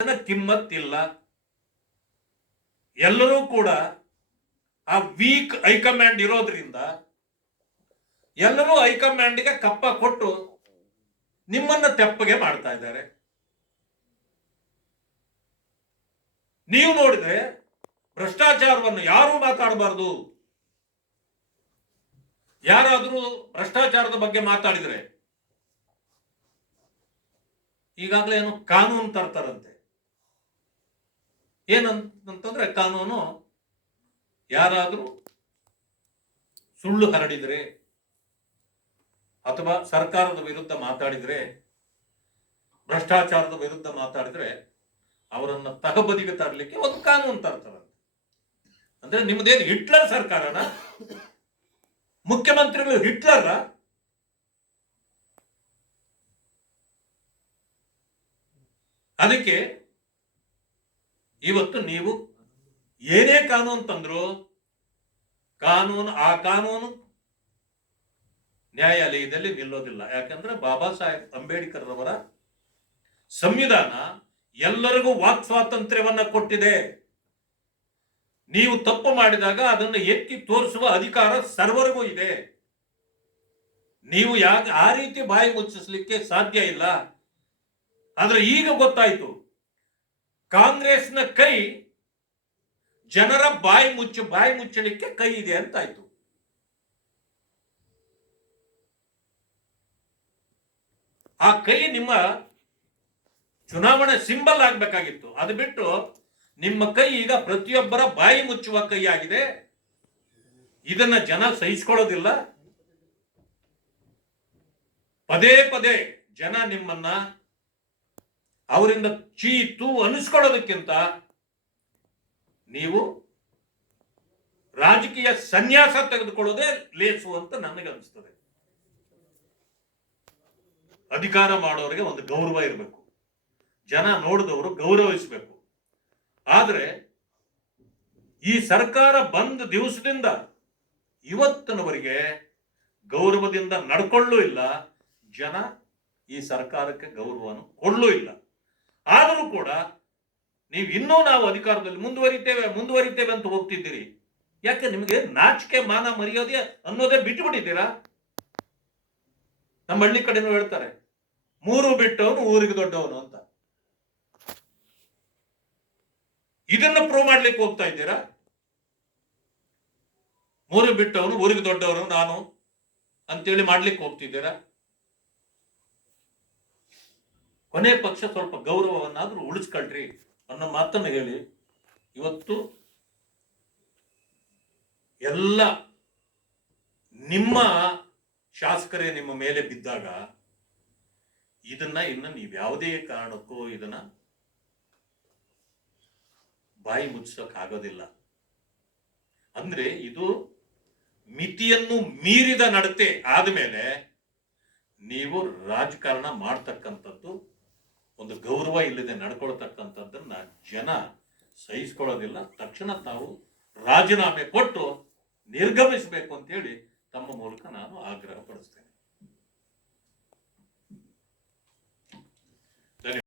ಕಿಮ್ಮತ್ತಿಲ್ಲ. ಎಲ್ಲರೂ ಕೂಡ ಆ ವೀಕ್ ಹೈಕಮಾಂಡ್ ಇರೋದ್ರಿಂದ ಎಲ್ಲರೂ ಹೈಕಮಾಂಡ್ಗೆ ಕಪ್ಪ ಕೊಟ್ಟು ನಿಮ್ಮನ್ನ ತೆಪ್ಪಗೆ ಮಾಡ್ತಾ ಇದ್ದಾರೆ. ನೀವು ನೋಡಿದ್ರೆ ಭ್ರಷ್ಟಾಚಾರವನ್ನು ಯಾರೂ ಮಾತಾಡಬಾರದು. ಯಾರಾದರೂ ಭ್ರಷ್ಟಾಚಾರದ ಬಗ್ಗೆ ಮಾತಾಡಿದ್ರೆ ಈಗಾಗಲೇ ಏನು ಕಾನೂನು ತರ್ತಾರಂತೆ. ಏನಂತಂದ್ರೆ ಕಾನೂನು ಯಾರಾದರೂ ಸುಳ್ಳು ಹರಡಿದ್ರೆ ಅಥವಾ ಸರ್ಕಾರದ ವಿರುದ್ಧ ಮಾತಾಡಿದ್ರೆ, ಭ್ರಷ್ಟಾಚಾರದ ವಿರುದ್ಧ ಮಾತಾಡಿದ್ರೆ ಅವರನ್ನ ತಹಬದಿಗೆ ತರಲಿಕ್ಕೆ ಒಂದು ಕಾನೂನು ತರ್ತಾರಂತೆ. ಅಂದ್ರೆ ನಿಮ್ದೇನು ಹಿಟ್ಲರ್ ಸರ್ಕಾರನ? ಮುಖ್ಯಮಂತ್ರಿಗಳು ಹಿಟ್ಲರ್? ಅದಕ್ಕೆ ಇವತ್ತು ನೀವು ಏನೇ ಕಾನೂನು ತಂದ್ರು ಆ ಕಾನೂನು ನ್ಯಾಯಾಲಯದಲ್ಲಿ ನಿಲ್ಲೋದಿಲ್ಲ. ಯಾಕಂದ್ರೆ ಬಾಬಾ ಸಾಹೇಬ್ ಅಂಬೇಡ್ಕರ್ ರವರ ಸಂವಿಧಾನ ಎಲ್ಲರಿಗೂ ವಾಕ್ ಸ್ವಾತಂತ್ರ್ಯವನ್ನ ಕೊಟ್ಟಿದೆ. ನೀವು ತಪ್ಪು ಮಾಡಿದಾಗ ಅದನ್ನು ಎತ್ತಿ ತೋರಿಸುವ ಅಧಿಕಾರ ಸರ್ವರಿಗೂ ಇದೆ. ನೀವು ಯಾಕೆ ಆ ರೀತಿ ಬಾಯಿ ಮುಚ್ಚಿಸ್ಲಿಕ್ಕೆ ಸಾಧ್ಯ ಇಲ್ಲ. ಆದ್ರೆ ಈಗ ಗೊತ್ತಾಯ್ತು, ಕಾಂಗ್ರೆಸ್ನ ಕೈ ಜನರ ಬಾಯಿ ಮುಚ್ಚಲಿಕ್ಕೆ ಕೈ ಇದೆ ಅಂತಾಯ್ತು. ಆ ಕೈ ನಿಮ್ಮ ಚುನಾವಣೆ ಸಿಂಬಲ್ ಆಗ್ಬೇಕಾಗಿತ್ತು. ಅದು ಬಿಟ್ಟು ನಿಮ್ಮ ಕೈ ಈಗ ಪ್ರತಿಯೊಬ್ಬರ ಬಾಯಿ ಮುಚ್ಚುವ ಕೈ ಆಗಿದೆ. ಇದನ್ನ ಜನ ಸಹಿಸಿಕೊಳ್ಳೋದಿಲ್ಲ. ಪದೇ ಪದೇ ಜನ ನಿಮ್ಮನ್ನ ಅವರಿಂದ ಚೀತು ಅನಿಸ್ಕೊಳ್ಳೋದಕ್ಕಿಂತ ನೀವು ರಾಜಕೀಯ ಸನ್ಯಾಸ ತೆಗೆದುಕೊಳ್ಳೋದೇ ಲೇಸು ಅಂತ ನನಗೆ ಅನಿಸ್ತದೆ. ಅಧಿಕಾರ ಮಾಡೋರಿಗೆ ಒಂದು ಗೌರವ ಇರಬೇಕು, ಜನ ನೋಡಿದವರು ಗೌರವಿಸಬೇಕು. ಆದ್ರೆ ಈ ಸರ್ಕಾರ ಬಂದ ದಿವಸದಿಂದ ಇವತ್ತಿನವರೆಗೆ ಗೌರವದಿಂದ ನಡ್ಕೊಳ್ಳೂ ಇಲ್ಲ. ಜನ ಈ ಸರ್ಕಾರಕ್ಕೆ ಗೌರವವನ್ನು ಕೊಡಲೂ ಇಲ್ಲ. ಆದರೂ ಕೂಡ ನೀವು ಇನ್ನೂ ನಾವು ಅಧಿಕಾರದಲ್ಲಿ ಮುಂದುವರಿತೇವೆ ಅಂತ ಹೋಗ್ತಿದ್ದೀರಿ. ಯಾಕೆ ನಿಮಗೆ ನಾಚಿಕೆ ಮಾನ ಮರ್ಯಾದೆ ಅನ್ನೋದೇ ಬಿಟ್ಟು ಬಿಟ್ಟಿದ್ದೀರಾ? ನಮ್ಮ ಹಳ್ಳಿ ಕಡೆನೂ ಹೇಳ್ತಾರೆ, ಮೂರು ಬಿಟ್ಟವನು ಊರಿಗೆ ದೊಡ್ಡವನು ಅಂತ. ಇದನ್ನ ಪ್ರೂವ್ ಮಾಡ್ಲಿಕ್ಕೆ ಹೋಗ್ತಾ ಇದ್ದೀರಾ? ಮೂರು ಬಿಟ್ಟವನು ಊರಿಗೆ ದೊಡ್ಡವನು ನಾನು ಅಂತೇಳಿ ಮಾಡ್ಲಿಕ್ಕೆ ಹೋಗ್ತಿದ್ದೀರಾ? ಕೊನೆ ಪಕ್ಷ ಸ್ವಲ್ಪ ಗೌರವವನ್ನಾದ್ರೂ ಉಳಿಸ್ಕೊಳ್ರಿ ಅನ್ನೋ ಮಾತನ್ನು ಹೇಳಿ ಇವತ್ತು ಎಲ್ಲ ನಿಮ್ಮ ಶಾಸಕರೇ ನಿಮ್ಮ ಮೇಲೆ ಬಿದ್ದಾಗ ಇನ್ನು ನೀವ್ಯಾವುದೇ ಕಾರಣಕ್ಕೂ ಇದನ್ನ ಬಾಯಿ ಮುಚ್ಚಕ್ಕಾಗೋದಿಲ್ಲ. ಅಂದ್ರೆ ಇದು ಮಿತಿಯನ್ನು ಮೀರಿದ ನಡತೆ ಆದ್ಮೇಲೆ ನೀವು ರಾಜಕಾರಣ ಮಾಡ್ತಕ್ಕಂಥದ್ದು ಒಂದು ಗೌರವ ಇಲ್ಲದೆ ನಡ್ಕೊಳ್ತಕ್ಕಂಥದ್ದನ್ನ ಜನ ಸಹಿಸ್ಕೊಳ್ಳೋದಿಲ್ಲ. ತಕ್ಷಣ ತಾವು ರಾಜೀನಾಮೆ ಕೊಟ್ಟು ನಿರ್ಗಮಿಸಬೇಕು ಅಂತ ಹೇಳಿ ತಮ್ಮ ಮೂಲಕ ನಾನು ಆಗ್ರಹ ಪಡಿಸ್ತೇನೆ.